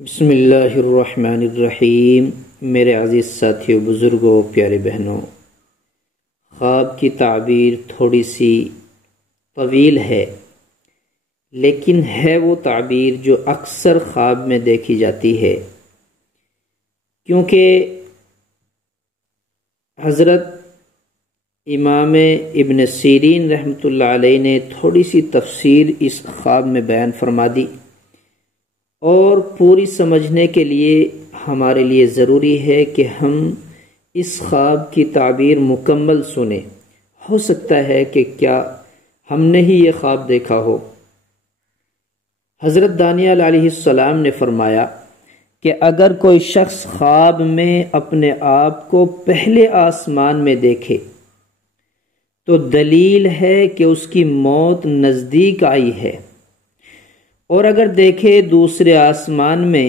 بسم اللہ الرحمن الرحیم۔ میرے عزیز ساتھیوں، بزرگوں، پیارے بہنوں، خواب کی تعبیر تھوڑی سی طویل ہے، لیکن ہے وہ تعبیر جو اکثر خواب میں دیکھی جاتی ہے، کیونکہ حضرت امام ابن سیرین رحمۃ اللہ علیہ نے تھوڑی سی تفسیر اس خواب میں بیان فرما دی، اور پوری سمجھنے کے لیے ہمارے لیے ضروری ہے کہ ہم اس خواب کی تعبیر مکمل سنیں۔ ہو سکتا ہے کہ کیا ہم نے ہی یہ خواب دیکھا ہو۔ حضرت دانیال علیہ السلام نے فرمایا کہ اگر کوئی شخص خواب میں اپنے آپ کو پہلے آسمان میں دیکھے تو دلیل ہے کہ اس کی موت نزدیک آئی ہے، اور اگر دیکھے دوسرے آسمان میں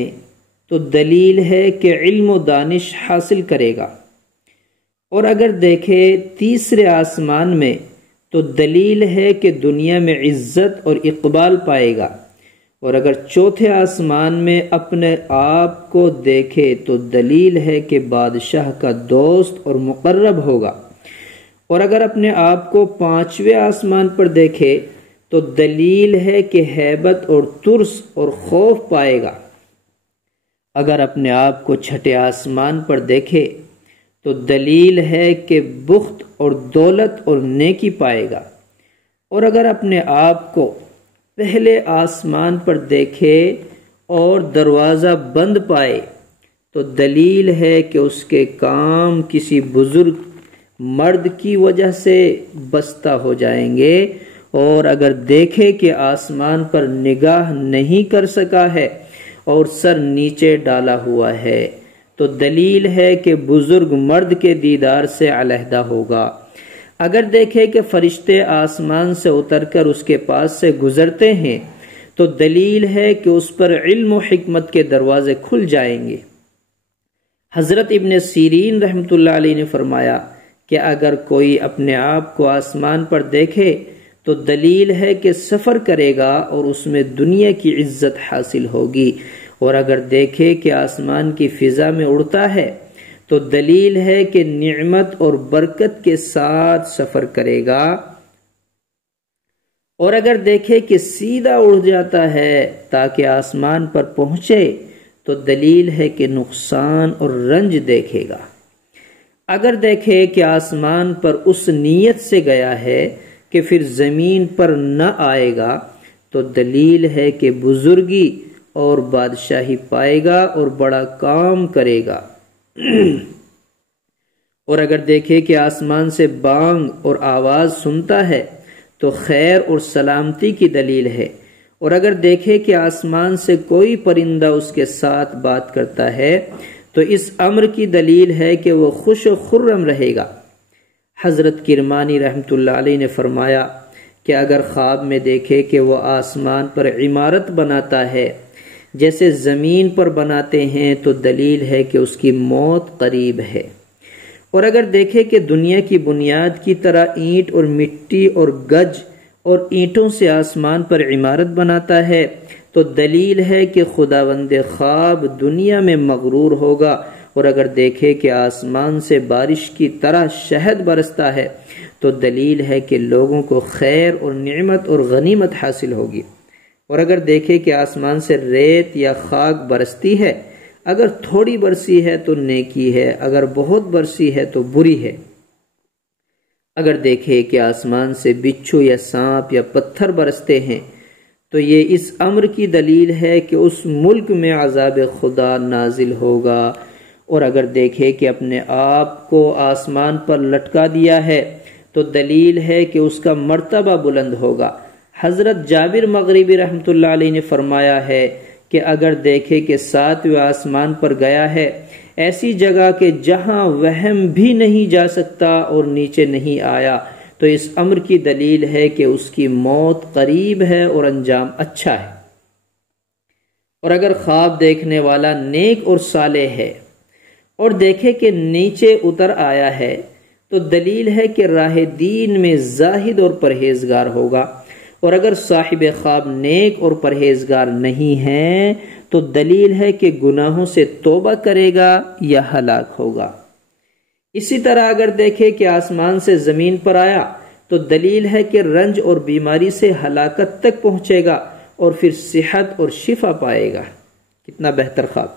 تو دلیل ہے کہ علم و دانش حاصل کرے گا، اور اگر دیکھے تیسرے آسمان میں تو دلیل ہے کہ دنیا میں عزت اور اقبال پائے گا، اور اگر چوتھے آسمان میں اپنے آپ کو دیکھے تو دلیل ہے کہ بادشاہ کا دوست اور مقرب ہوگا، اور اگر اپنے آپ کو پانچویں آسمان پر دیکھے تو دلیل ہے کہ ہیبت اور ترس اور خوف پائے گا، اگر اپنے آپ کو چھٹے آسمان پر دیکھے تو دلیل ہے کہ بخت اور دولت اور نیکی پائے گا، اور اگر اپنے آپ کو پہلے آسمان پر دیکھے اور دروازہ بند پائے تو دلیل ہے کہ اس کے کام کسی بزرگ مرد کی وجہ سے بستہ ہو جائیں گے، اور اگر دیکھے کہ آسمان پر نگاہ نہیں کر سکا ہے اور سر نیچے ڈالا ہوا ہے تو دلیل ہے کہ بزرگ مرد کے دیدار سے علیحدہ ہوگا، اگر دیکھے کہ فرشتے آسمان سے اتر کر اس کے پاس سے گزرتے ہیں تو دلیل ہے کہ اس پر علم و حکمت کے دروازے کھل جائیں گے۔ حضرت ابن سیرین رحمۃ اللہ علیہ نے فرمایا کہ اگر کوئی اپنے آپ کو آسمان پر دیکھے تو دلیل ہے کہ سفر کرے گا اور اس میں دنیا کی عزت حاصل ہوگی، اور اگر دیکھے کہ آسمان کی فضا میں اڑتا ہے تو دلیل ہے کہ نعمت اور برکت کے ساتھ سفر کرے گا، اور اگر دیکھے کہ سیدھا اڑ جاتا ہے تاکہ آسمان پر پہنچے تو دلیل ہے کہ نقصان اور رنج دیکھے گا، اگر دیکھے کہ آسمان پر اس نیت سے گیا ہے کہ پھر زمین پر نہ آئے گا تو دلیل ہے کہ بزرگی اور بادشاہی پائے گا اور بڑا کام کرے گا، اور اگر دیکھے کہ آسمان سے بانگ اور آواز سنتا ہے تو خیر اور سلامتی کی دلیل ہے، اور اگر دیکھے کہ آسمان سے کوئی پرندہ اس کے ساتھ بات کرتا ہے تو اس امر کی دلیل ہے کہ وہ خوش و خرم رہے گا۔ حضرت کرمانی رحمۃ اللہ علیہ نے فرمایا کہ اگر خواب میں دیکھے کہ وہ آسمان پر عمارت بناتا ہے جیسے زمین پر بناتے ہیں تو دلیل ہے کہ اس کی موت قریب ہے، اور اگر دیکھے کہ دنیا کی بنیاد کی طرح اینٹ اور مٹی اور گج اور اینٹوں سے آسمان پر عمارت بناتا ہے تو دلیل ہے کہ خداوند خواب دنیا میں مغرور ہوگا، اور اگر دیکھے کہ آسمان سے بارش کی طرح شہد برستا ہے تو دلیل ہے کہ لوگوں کو خیر اور نعمت اور غنیمت حاصل ہوگی، اور اگر دیکھے کہ آسمان سے ریت یا خاک برستی ہے، اگر تھوڑی برسی ہے تو نیکی ہے، اگر بہت برسی ہے تو بری ہے، اگر دیکھے کہ آسمان سے بچھو یا سانپ یا پتھر برستے ہیں تو یہ اس امر کی دلیل ہے کہ اس ملک میں عذاب خدا نازل ہوگا، اور اگر دیکھے کہ اپنے آپ کو آسمان پر لٹکا دیا ہے تو دلیل ہے کہ اس کا مرتبہ بلند ہوگا۔ حضرت جابر مغربی رحمۃ اللہ علیہ نے فرمایا ہے کہ اگر دیکھے کہ ساتویں آسمان پر گیا ہے، ایسی جگہ کہ جہاں وہم بھی نہیں جا سکتا اور نیچے نہیں آیا، تو اس امر کی دلیل ہے کہ اس کی موت قریب ہے اور انجام اچھا ہے، اور اگر خواب دیکھنے والا نیک اور صالح ہے اور دیکھے کہ نیچے اتر آیا ہے تو دلیل ہے کہ راہ دین میں زاہد اور پرہیزگار ہوگا، اور اگر صاحب خواب نیک اور پرہیزگار نہیں ہیں تو دلیل ہے کہ گناہوں سے توبہ کرے گا یا ہلاک ہوگا۔ اسی طرح اگر دیکھے کہ آسمان سے زمین پر آیا تو دلیل ہے کہ رنج اور بیماری سے ہلاکت تک پہنچے گا اور پھر صحت اور شفا پائے گا۔ کتنا بہتر خواب۔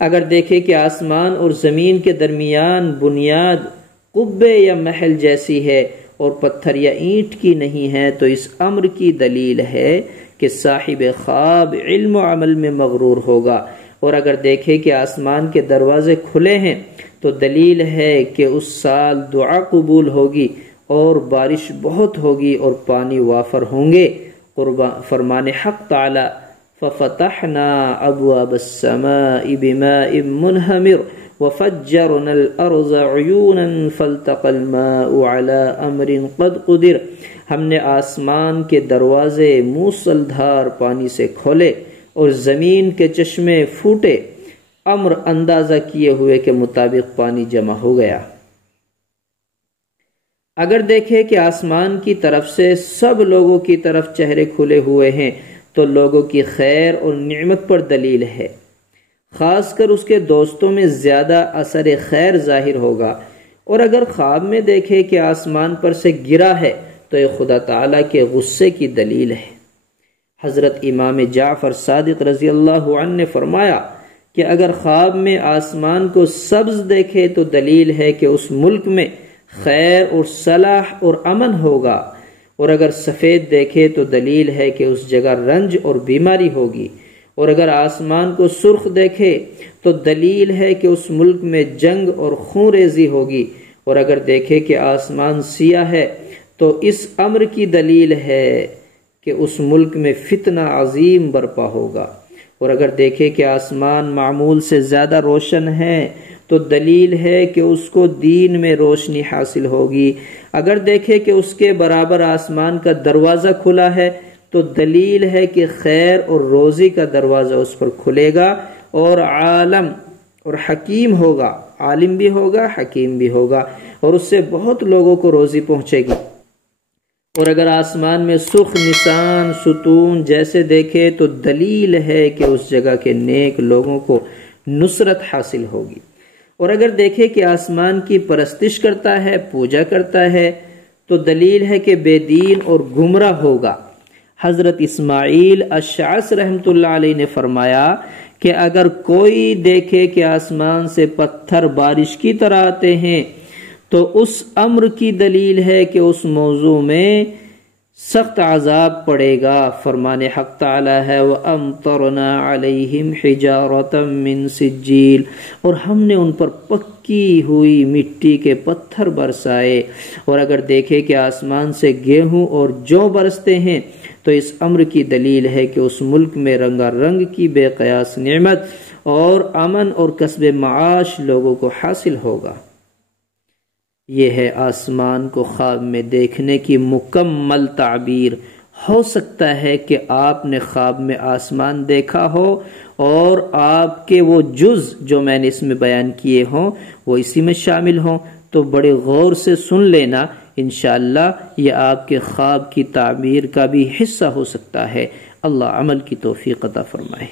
اگر دیکھے کہ آسمان اور زمین کے درمیان بنیاد قبے یا محل جیسی ہے اور پتھر یا اینٹ کی نہیں ہے تو اس امر کی دلیل ہے کہ صاحب خواب علم و عمل میں مغرور ہوگا۔ اور اگر دیکھے کہ آسمان کے دروازے کھلے ہیں تو دلیل ہے کہ اس سال دعا قبول ہوگی اور بارش بہت ہوگی اور پانی وافر ہوں گے۔ فرمان حق تعالی فَفَتَحْنَا أَبْوَابَ السَّمَاءِ بِمَاءٍ مُنْهَمِرٍ وَفَجَّرْنَا الْأَرْضَ عُيُونًا فَالْتَقَى الْمَاءُ عَلَى أَمْرٍ قَدْ قُدِرَ، ہم نے آسمان کے دروازے موسلدھار پانی سے کھولے اور زمین کے چشمے پھوٹے، امر اندازہ کیے ہوئے کے مطابق پانی جمع ہو گیا۔ اگر دیکھے کہ آسمان کی طرف سے سب لوگوں کی طرف چہرے کھلے ہوئے ہیں تو لوگوں کی خیر اور نعمت پر دلیل ہے، خاص کر اس کے دوستوں میں زیادہ اثر خیر ظاہر ہوگا۔ اور اگر خواب میں دیکھے کہ آسمان پر سے گرا ہے تو یہ خدا تعالیٰ کے غصے کی دلیل ہے۔ حضرت امام جعفر صادق رضی اللہ عنہ نے فرمایا کہ اگر خواب میں آسمان کو سبز دیکھے تو دلیل ہے کہ اس ملک میں خیر اور صلاح اور امن ہوگا، اور اگر سفید دیکھے تو دلیل ہے کہ اس جگہ رنج اور بیماری ہوگی، اور اگر آسمان کو سرخ دیکھے تو دلیل ہے کہ اس ملک میں جنگ اور خون ریزی ہوگی، اور اگر دیکھے کہ آسمان سیاہ ہے تو اس امر کی دلیل ہے کہ اس ملک میں فتنہ عظیم برپا ہوگا، اور اگر دیکھے کہ آسمان معمول سے زیادہ روشن ہے تو دلیل ہے کہ اس کو دین میں روشنی حاصل ہوگی۔ اگر دیکھے کہ اس کے برابر آسمان کا دروازہ کھلا ہے تو دلیل ہے کہ خیر اور روزی کا دروازہ اس پر کھلے گا اور عالم اور حکیم ہوگا، عالم بھی ہوگا حکیم بھی ہوگا، اور اس سے بہت لوگوں کو روزی پہنچے گی۔ اور اگر آسمان میں سرخ نشان ستون جیسے دیکھے تو دلیل ہے کہ اس جگہ کے نیک لوگوں کو نصرت حاصل ہوگی۔ اور اگر دیکھے کہ آسمان کی پرستش کرتا ہے، پوجا کرتا ہے تو دلیل ہے کہ بے دین اور گمراہ ہوگا۔ حضرت اسماعیل اشعث رحمۃ اللہ علیہ نے فرمایا کہ اگر کوئی دیکھے کہ آسمان سے پتھر بارش کی طرح آتے ہیں تو اس امر کی دلیل ہے کہ اس موضوع میں سخت عذاب پڑے گا۔ فرمان حق تعالی ہے وَأَمْطَرْنَا عَلَيْهِمْ حِجَارَةً مِّن سِجِّيلٍ، اور ہم نے ان پر پکی ہوئی مٹی کے پتھر برسائے۔ اور اگر دیکھے کہ آسمان سے گیہوں اور جو برستے ہیں تو اس امر کی دلیل ہے کہ اس ملک میں رنگا رنگ کی بے قیاس نعمت اور امن اور کسب معاش لوگوں کو حاصل ہوگا۔ یہ ہے آسمان کو خواب میں دیکھنے کی مکمل تعبیر۔ ہو سکتا ہے کہ آپ نے خواب میں آسمان دیکھا ہو اور آپ کے وہ جز جو میں نے اس میں بیان کیے ہوں وہ اسی میں شامل ہوں، تو بڑے غور سے سن لینا، انشاءاللہ یہ آپ کے خواب کی تعبیر کا بھی حصہ ہو سکتا ہے۔ اللہ عمل کی توفیق عطا فرمائے۔